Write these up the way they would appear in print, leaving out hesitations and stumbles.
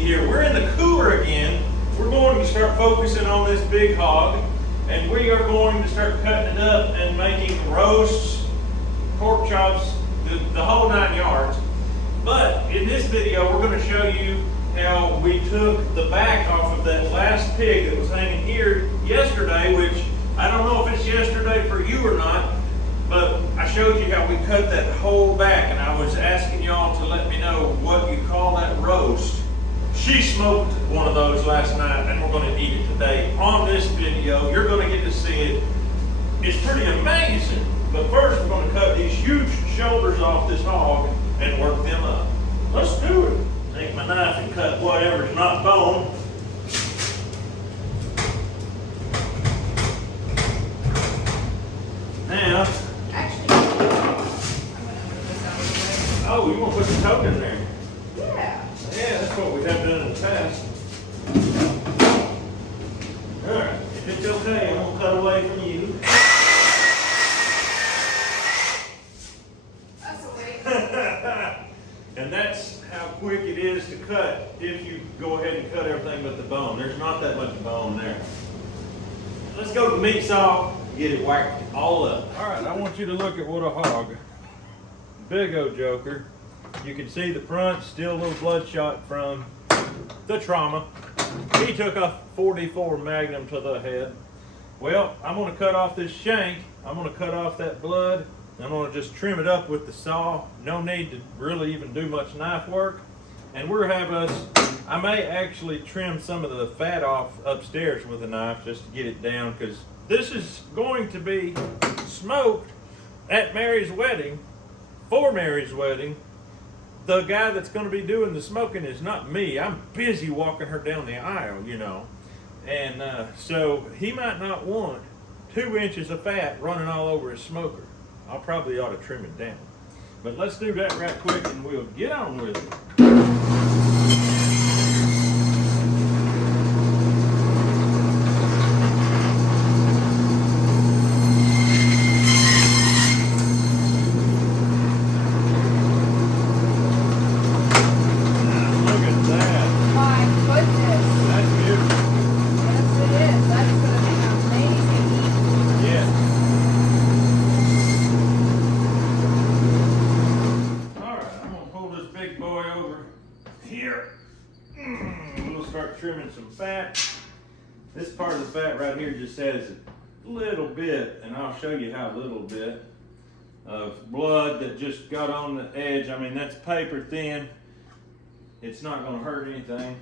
here. We're in the cooler again. We're going to start focusing on this big hog, and we are going to start cutting it up and making roasts, pork chops, the whole 9 yards. But in this video, we're going to show you how we took the back off of that last pig that was hanging here yesterday, which I don't know if it's yesterday for you or not, but I showed you how we cut that whole back, and I was asking y'all to let me know what you call that roast. She smoked one of those last night, and we're going to eat it today on this video. You're going to get to see it. It's pretty amazing. But first, we're going to cut these huge shoulders off this hog and work them up. Let's do it. Take my knife and cut whatever's not bone. Now, oh, you want to put the tote in there? Yeah. Yeah, that's what we have done in the past. Alright, if it's okay, I'm going to cut away from you. That's a And that's how quick it is to cut if you go ahead and cut everything but the bone. There's not that much bone there. Let's go to the meat saw, get it whacked all up. Alright, I want you to look at what a hog. Big old joker. You can see the front, still a little bloodshot from the trauma. He took a 44 Magnum to the head. Well, I'm going to cut off this shank. I'm going to cut off that blood. I'm going to just trim it up with the saw. No need to really even do much knife work. And I may actually trim some of the fat off upstairs with a knife just to get it down, because this is going to be smoked at Mary's wedding. For Mary's wedding. The guy that's going to be doing the smoking is not me. I'm busy walking her down the aisle, you know. And so he might not want 2 inches of fat running all over his smoker. I probably ought to trim it down. But let's do that right quick and we'll get on with it. Trimming some fat. This part of the fat right here just has a little bit, and I'll show you how little bit of blood that just got on the edge. I mean, that's paper thin. It's not going to hurt anything.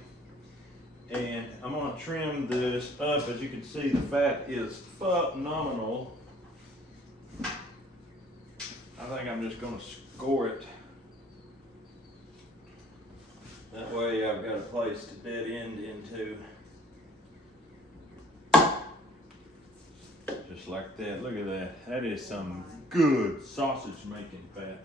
And I'm going to trim this up. As you can see, the fat is phenomenal. I think I'm just going to score it. That way I've got a place to dead end into. Just like that. Look at that. That is some good sausage making fat.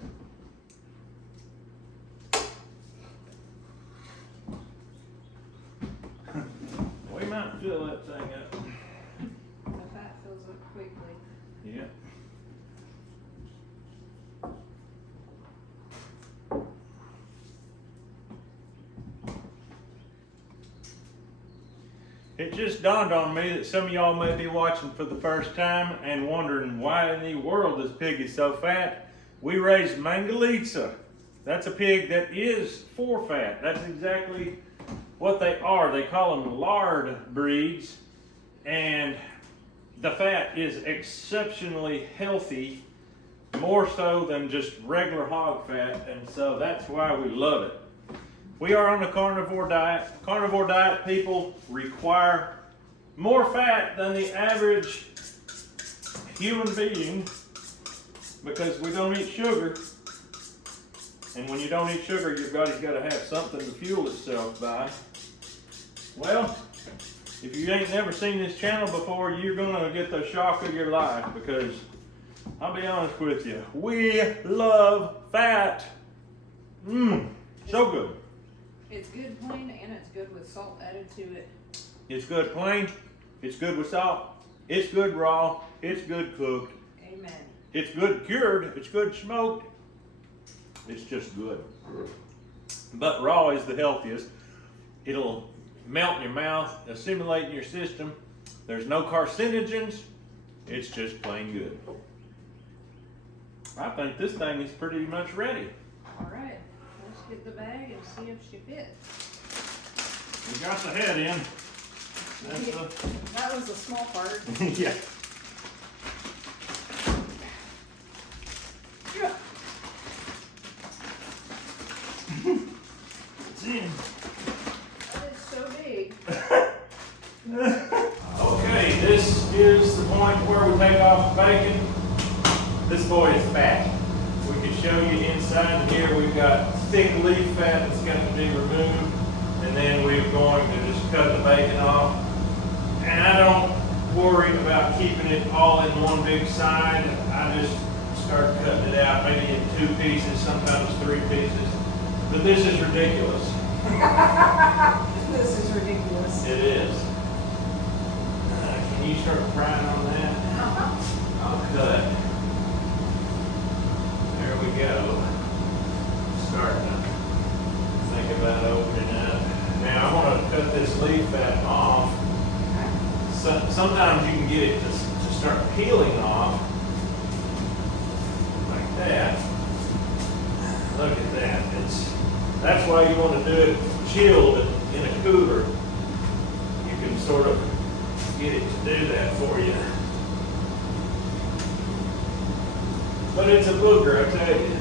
We might fill that thing up. The fat fills up quickly. Yeah. It just dawned on me that some of y'all may be watching for the first time and wondering why in the world this pig is so fat. We raise Mangalitsa. That's a pig that is for fat. That's exactly what they are. They call them lard breeds, and the fat is exceptionally healthy, more so than just regular hog fat, and so that's why we love it. We are on a carnivore diet. Carnivore diet people require more fat than the average human being because we don't eat sugar. And when you don't eat sugar, your body's got to have something to fuel itself by. Well, if you ain't never seen this channel before, you're going to get the shock of your life, because I'll be honest with you, we love fat. So good. It's good plain and it's good with salt added to it. It's good plain, it's good with salt, it's good raw, it's good cooked. Amen. It's good cured, it's good smoked. It's just good. But raw is the healthiest. It'll melt in your mouth, assimilate in your system. There's no carcinogens. It's just plain good. I think this thing is pretty much ready. All right, let's get the bag and see if she fits. We got the head in. That's That was the small part. yeah. It's in. That is so big. Okay, this is the point where we take off the bacon. This boy is fat. We can show you inside here. We've got thick leaf fat that's got to be removed, and then we're going to just cut the bacon off. And I don't worry about keeping it all in one big side. I just start cutting it out, maybe in 2 pieces, sometimes 3 pieces. But this is ridiculous. This is ridiculous. It is. Can you start frying on that? I'll cut. There we go. Starting to think about opening up. Now I want to cut this leaf fat off. Sometimes you can get it to start peeling off. Like that. Look at that. That's why you want to do it chilled in a cooler. You can sort of get it to do that for you. But it's a booger, I tell you.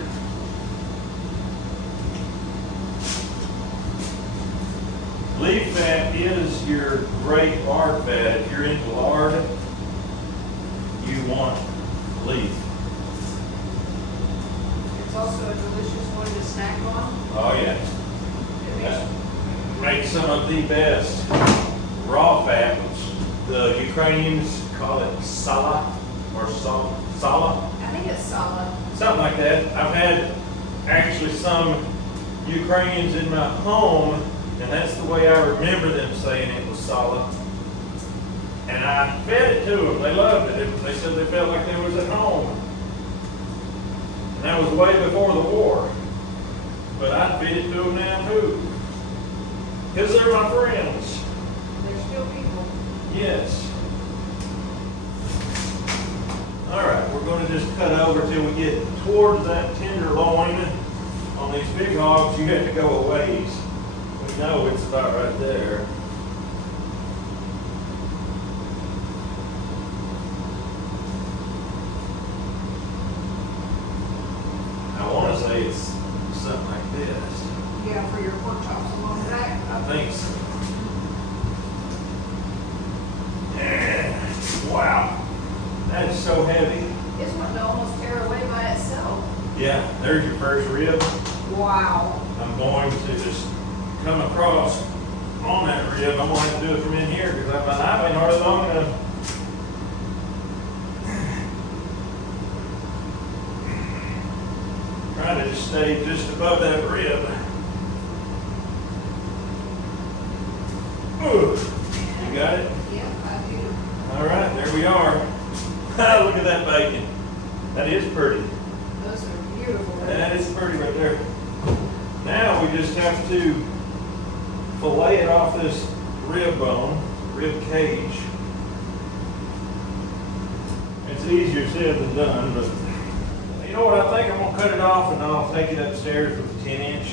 Leaf fat is your great lard fat. If you're into lard, you want leaf. It's also a delicious one to snack on. Oh yeah. That makes some of the best raw fat, which the Ukrainians call it sala or sala. I think it's solid. Something like that. I've had actually some Ukrainians in my home, and that's the way I remember them saying it was sala. And I fed it to them. They loved it. They said they felt like they was at home. And that was way before the war. But I'd feed it to them now too. Because they're my friends. They're still people. Yes. All right, we're going to just cut over till we get towards that tenderloin. On these big hogs, you have to go a ways. We know it's about right there. I want to say it's something like this. Yeah, for your pork chops along the back. I think so. Yeah. Wow. That is so heavy. It's wanting to almost tear away by itself. Yeah, there's your first rib. Wow. I'm going to just come across on that rib. I'm going to have to do it from in here because my knife ain't hardly long enough. Trying to just stay just above that rib. Ooh. You got it? Yeah, I do. All right, there we are. Look at that bacon. That is pretty. Those are beautiful. That is pretty right there. Now we just have to fillet it off this rib bone, rib cage. It's easier said than done, but you know what? I think I'm gonna cut it off and I'll take it upstairs with a 10-inch.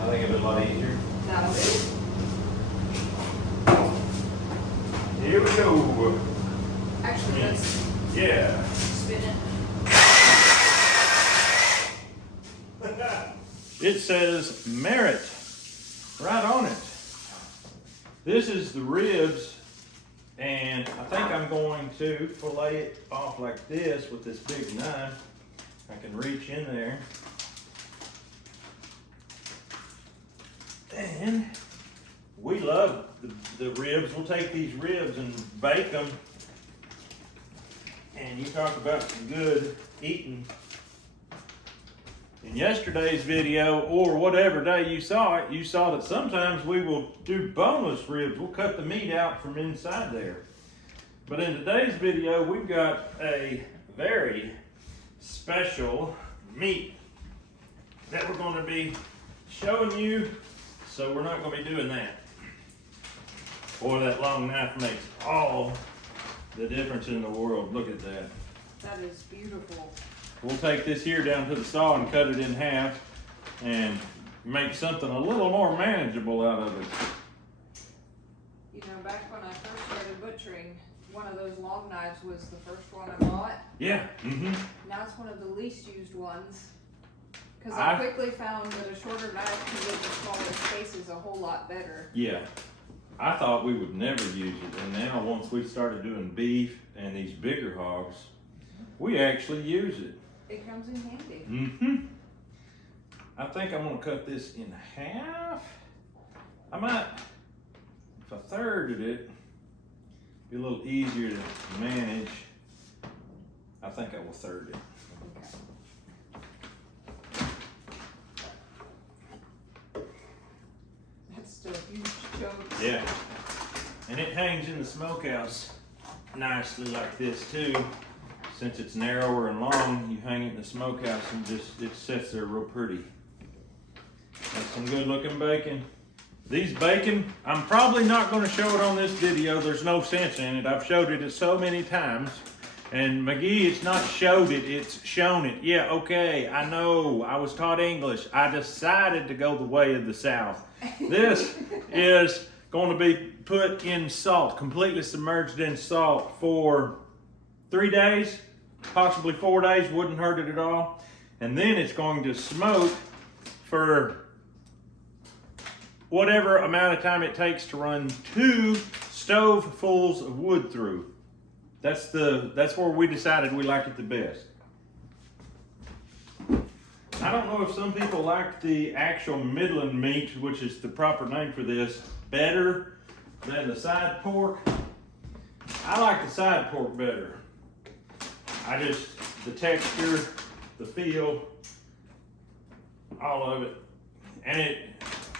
I think it'll be a lot easier. That'll do. Here we go. Actually, let's Yeah. spin it. It says merit right on it. This is the ribs, and I think I'm going to fillet it off like this with this big knife. I can reach in there. And we love the ribs. We'll take these ribs and bake them. And you talk about some good eating. In yesterday's video, or whatever day you saw it, you saw that sometimes we will do boneless ribs. We'll cut the meat out from inside there. But in today's video, we've got a very special meat that we're going to be showing you. So we're not going to be doing that. Boy, that long knife makes all the difference in the world. Look at that. That is beautiful. We'll take this here down to the saw and cut it in half and make something a little more manageable out of it. You know, back when I first started butchering, one of those long knives was the first one I bought. Yeah. Mm-hmm. Now it's one of the least used ones. Because I quickly found that a shorter knife can give the smaller spaces a whole lot better. Yeah. I thought we would never use it, and now once we started doing beef and these bigger hogs, we actually use it. It comes in handy. Mm-hmm. I think I'm gonna cut this in half. I might, if I thirded it, be a little easier to manage. I think I will third it. Okay. That's still a huge chunk. Yeah. And it hangs in the smokehouse nicely like this too. Since it's narrower and long, you hang it in the smokehouse and it sits there real pretty. That's some good looking bacon. These bacon, I'm probably not going to show it on this video. There's no sense in it. I've showed it so many times. And McGie, it's not showed it, it's shown it. Yeah, okay, I know. I was taught English. I decided to go the way of the South. This is going to be put in salt, completely submerged in salt for 3 days, possibly 4 days, wouldn't hurt it at all. And then it's going to smoke for whatever amount of time it takes to run 2 stovefuls of wood through. That's where we decided we liked it the best. I don't know if some people like the actual Midland meat, which is the proper name for this, better than the side pork. I like the side pork better. The texture, the feel, all of it. And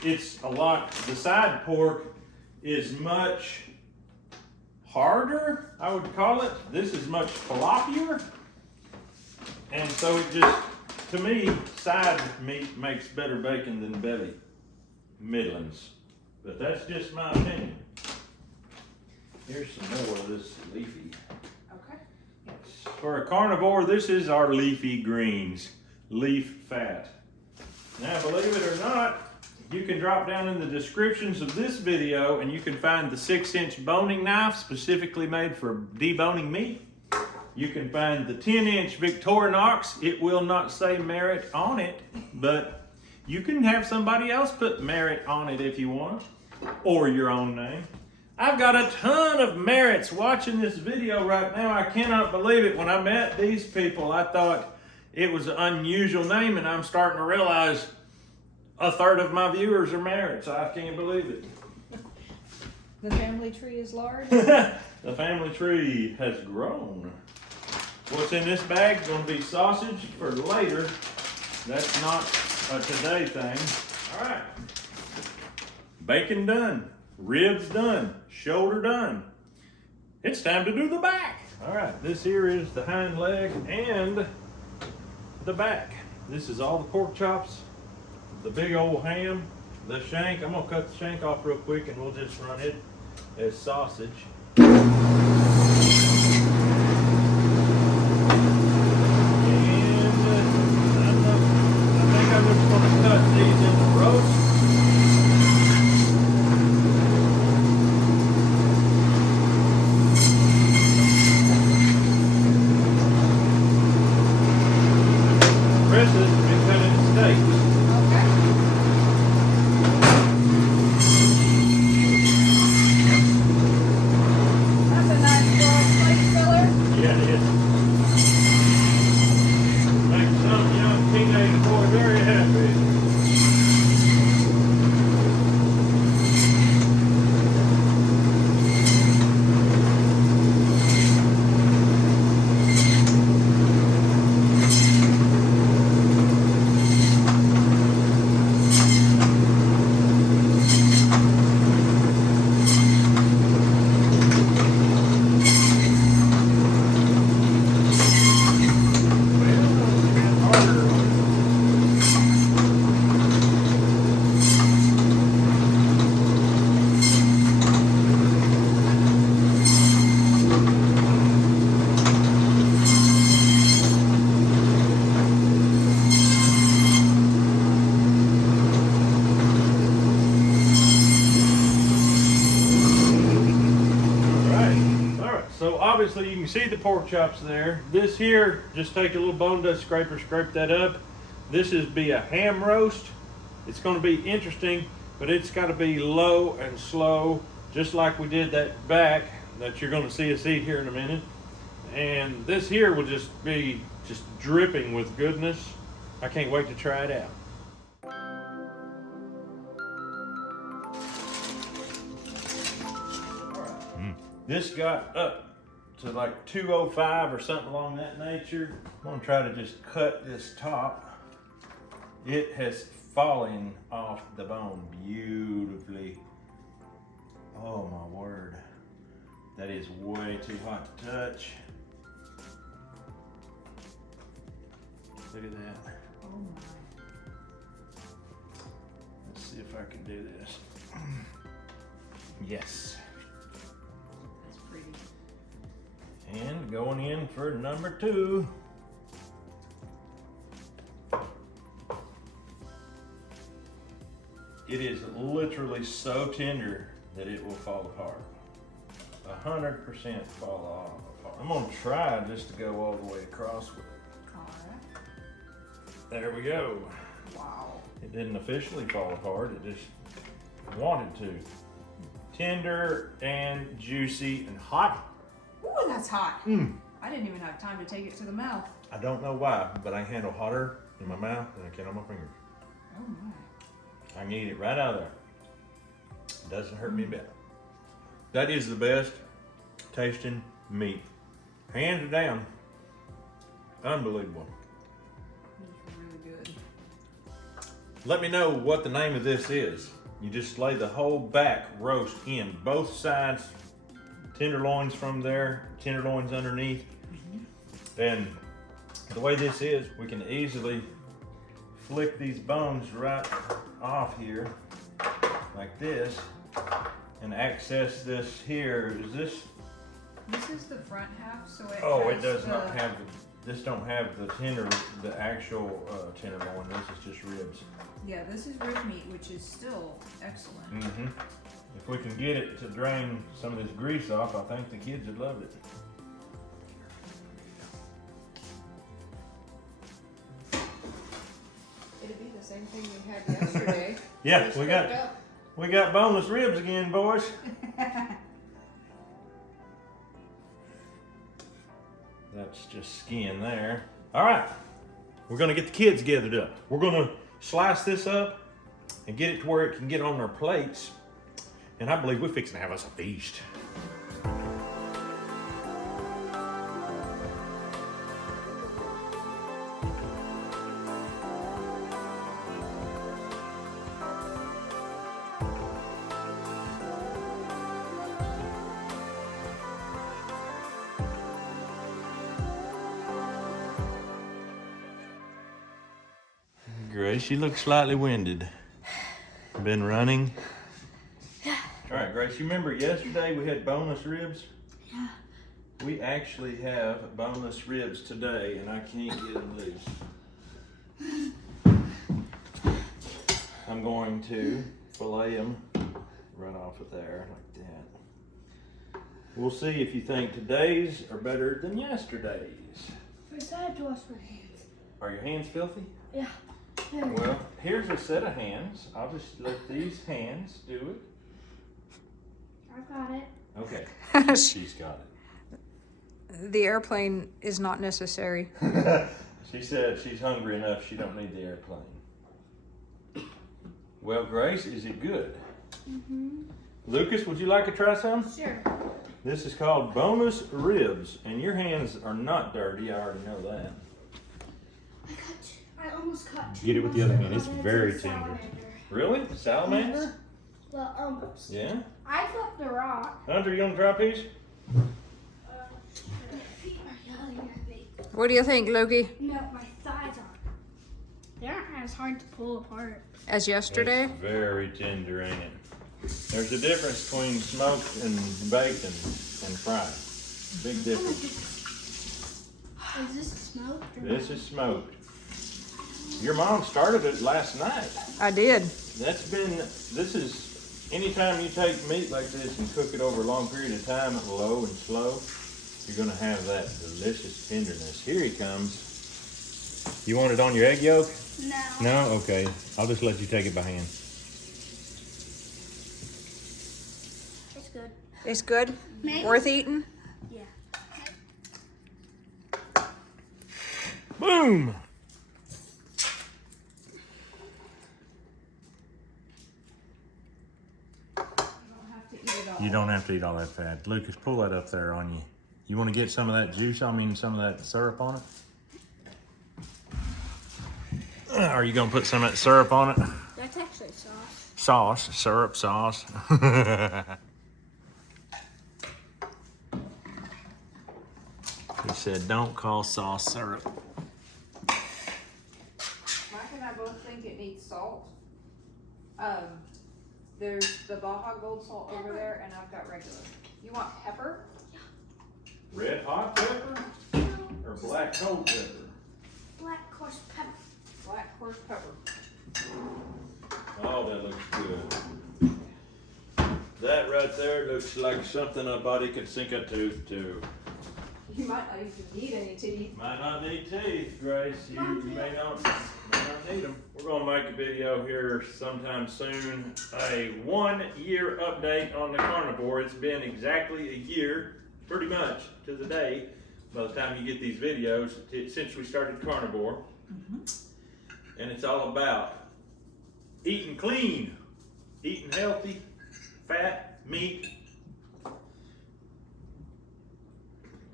it's a lot, the side pork is much harder, I would call it. This is much floppier. And so it just, to me, side meat makes better bacon than belly. Midlands. But that's just my opinion. Here's some more of this leafy. Okay. For a carnivore, this is our leafy greens, leaf fat. Now, believe it or not, you can drop down in the descriptions of this video and you can find the 6-inch boning knife specifically made for deboning meat. You can find the 10-inch Victorinox. It will not say Merit on it, but you can have somebody else put Merit on it if you want, or your own name. I've got a ton of Merits watching this video right now. I cannot believe it. When I met these people, I thought it was an unusual name, and I'm starting to realize a third of my viewers are Merits. I can't believe it. The family tree is large. The family tree has grown. What's in this bag? Going to be sausage for later. That's not a today thing. All right. Bacon done. Ribs done. Shoulder done. It's time to do the back. All right. This here is the hind leg and the back. This is all the pork chops. The big old ham, the shank. I'm gonna cut the shank off real quick and we'll just run it as sausage. And I think I'm just gonna cut these in the roast. Chris has been cutting steaks. obviously you can see the pork chops there. This here, just take a little bone dust scraper, scrape that up. This is be a ham roast. It's going to be interesting, but it's got to be low and slow, just like we did that back that you're going to see us eat here in a minute. And this here will just be just dripping with goodness. I can't wait to try it out. This got up to like 205 or something along that nature. I'm gonna try to just cut this top. It has fallen off the bone beautifully. Oh my word. That is way too hot to touch. Look at that. Oh my. Let's see if I can do this. Yes. And going in for number 2. It is literally so tender that it will fall apart. 100% fall apart. I'm gonna try just to go all the way across with it. All right. There we go. Wow. It didn't officially fall apart, it just wanted to. Tender and juicy and hot. Ooh, that's hot. Mm. I didn't even have time to take it to the mouth. I don't know why, but I handle hotter in my mouth than I can on my fingers. Oh my. I can eat it right out of there. It doesn't hurt me a bit. That is the best tasting meat. Hands down. Unbelievable. It's really good. Let me know what the name of this is. You just lay the whole back roast in, both sides, tenderloins from there, tenderloins underneath. And the way this is, we can easily flick these bones right off here, like this, and access this here. Is this? This is the front half, so it Oh, has it does the, not have the, this don't have the actual tenderloin. This is just ribs. Yeah, this is rib meat, which is still excellent. Mm-hmm. If we can get it to drain some of this grease off, I think the kids would love it. It'd be the same thing we had yesterday. Yeah, Just we cooked got up. we got boneless ribs again, boys. That's just skin there. All right, we're gonna get the kids gathered up. We're gonna slice this up and get it to where it can get on their plates. And I believe we're fixing to have us a feast. Grace, you look slightly winded. Been running? Yeah. All right, Grace, you remember yesterday we had boneless ribs? Yeah. We actually have boneless ribs today, and I can't get them loose. I'm going to fillet them right off of there like that. We'll see if you think today's are better than yesterday's. First, I have to wash my hands. Are your hands filthy? Yeah. There. Well, here's a set of hands. I'll just let these hands do it. I've got it. Okay, she's got it. The airplane is not necessary. She said she's hungry enough, she don't need the airplane. Well, Grace, is it good? Mm-hmm. Lucas, would you like to try some? Sure. This is called bonus ribs, and your hands are not dirty, I already know that. I almost cut two. Get it with the other hand, it's muscles of very a tender. salamander. Really? Salamander? Well, almost. Yeah? I flipped the rock. Hunter, you gonna try a piece? My feet are yelling at me. What do you think, Loki? No, my thighs are. They aren't as hard to pull apart. As yesterday? It's very tender, ain't it? There's a difference between smoked and baked and fried. Big difference. Is this smoked? Or This is smoked. Your mom started it last night. I did. This is, anytime you take meat like this and cook it over a long period of time at low and slow, you're gonna have that delicious tenderness. Here he comes. You want it on your egg yolk? No. No? Okay. I'll just let you take it by hand. It's good. It's good? Maybe. Worth eating? Yeah. Boom! You don't have to eat all that fat. Lucas, pull that up there on you. You want to get some of that juice, some of that syrup on it? Are you going to put some of that syrup on it? That's actually sauce. Sauce, syrup, sauce. He said, don't call sauce syrup. Mike and I both think it needs salt. There's the Baja Gold salt over there, and I've got regular. You want pepper? Red hot pepper or black cold pepper? Black coarse pepper. Black coarse pepper. Oh, that looks good. That right there looks like something a body could sink a tooth to. You might not even need any teeth. Might not need teeth, Grace. You may not need them. We're going to make a video here sometime soon. A 1 year update on the carnivore. It's been exactly a year, pretty much to the day, by the time you get these videos, since we started carnivore. And it's all about eating clean, eating healthy, fat, meat.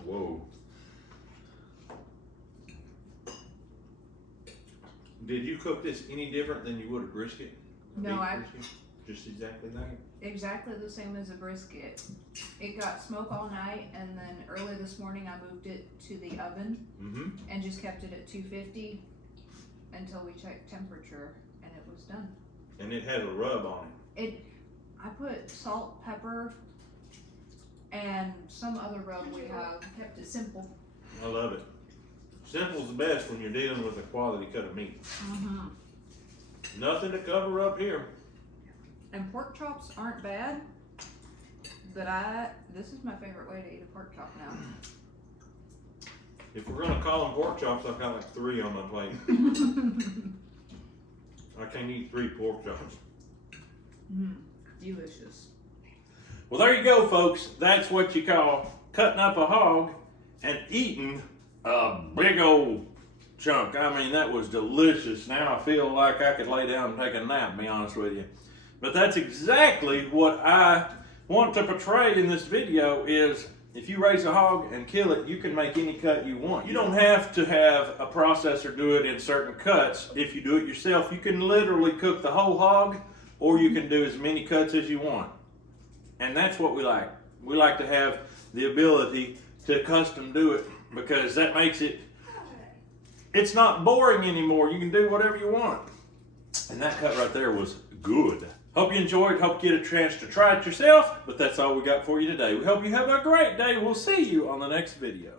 Whoa. Did you cook this any different than you would a brisket? No, Brisket? Just exactly that? Exactly the same as a brisket. It got smoke all night, and then early this morning I moved it to the oven and just kept it at 250 until we checked temperature, and it was done. And it has a rub on it. I put salt, pepper, and some other rub we have. Kept it simple. I love it. Simple's the best when you're dealing with a quality cut of meat. Nothing to cover up here. And pork chops aren't bad, but this is my favorite way to eat a pork chop now. If we're gonna call them pork chops, I've got like 3 on my plate. I can't eat 3 pork chops. Delicious. Well, there you go, folks. That's what you call cutting up a hog and eating a big old chunk. I mean, that was delicious. Now I feel like I could lay down and take a nap, to be honest with you. But that's exactly what I want to portray in this video is if you raise a hog and kill it, you can make any cut you want. You don't have to have a processor do it in certain cuts. If you do it yourself, you can literally cook the whole hog, or you can do as many cuts as you want. And that's what we like. We like to have the ability to custom do it because that makes it's not boring anymore. You can do whatever you want. And that cut right there was good. Hope you enjoyed. Hope you get a chance to try it yourself. But that's all we got for you today. We hope you have a great day. We'll see you on the next video.